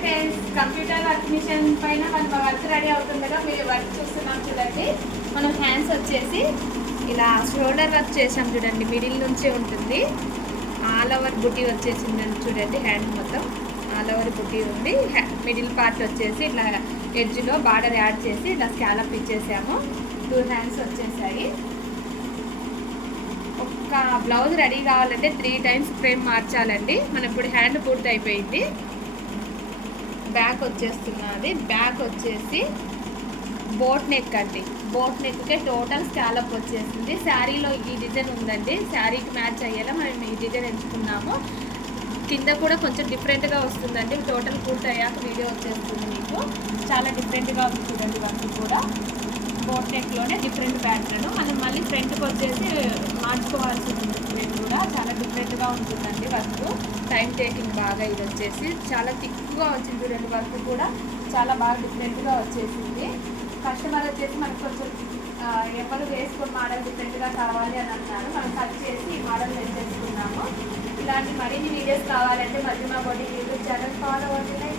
Friends, computer work machine పైన మనం work ready అవుతుంది కదా, మీరు వర్క్ చూస్తున్నాం చూడండి. మనం హ్యాండ్స్ వచ్చేసి ఇలా షోల్డర్ వర్క్ చేసాం చూడండి, మిడిల్ నుంచి ఉంటుంది. ఆల్ ఓవర్ బుటీ వచ్చేసిందని చూడండి, హ్యాండ్ మొత్తం ఆల్ ఓవర్ బుటీ ఉంది. మిడిల్ పార్ట్ వచ్చేసి ఇట్లా ఎడ్జ్లో బార్డర్ యాడ్ చేసి ఇట్లా స్కాలప్ ఇచ్చేసాము. 2 హ్యాండ్స్ వచ్చేసాయి. ఒక బ్లౌజ్ రెడీ కావాలంటే 3 టైమ్స్ ఫ్రేమ్ మార్చాలండి. మనం ఇప్పుడు హ్యాండ్ పూర్తి అయిపోయింది. బ్యాక్ వచ్చేస్తున్నది. బ్యాక్ వచ్చేసి బోట్ నెక్ అండి. బోట్ నెక్కే టోటల్ స్కాలప్ వచ్చేసింది. శారీలో ఈ డిజైన్ ఉందండి, శారీకి మ్యాచ్ అయ్యేలా మనం ఈ డిజైన్ ఎంచుకున్నాము. కింద కూడా కొంచెం డిఫరెంట్గా వస్తుందండి. టోటల్ పూర్తి అయ్యాక వీడియో వచ్చేస్తుంది మీకు. చాలా డిఫరెంట్గా ఉంది చూడండి. వర్క్ కూడా బోట్ నెక్లోనే డిఫరెంట్ ప్యాటర్న్. మనం మళ్ళీ ఫ్రంట్కి వచ్చేసి మార్చుకోవాల్సి ఉంటుంది. ఫ్రంట్ కూడా చాలా డిఫరెంట్గా ఉంటుందండి వర్క్. టైం టేకింగ్ బాగా. ఇది వచ్చేసి చాలా థిక్గా వచ్చింది చూడండి. వర్క్ కూడా చాలా బాగా డిఫరెంట్గా వచ్చేసింది. కస్టమర్ వచ్చేసి మనకు కొంచెం ఎవరు వేసుకొని మోడల్ డిఫరెంట్గా కావాలి అని అన్నారు. మనం కట్ చేసి ఈ మోడల్ వేసేసుకున్నాము. ఇలాంటి మరిన్ని వీడియోస్ కావాలంటే మధ్య మా బొటిక్ యూట్యూబ్ ఛానల్ ఫాలో అవ్వండి.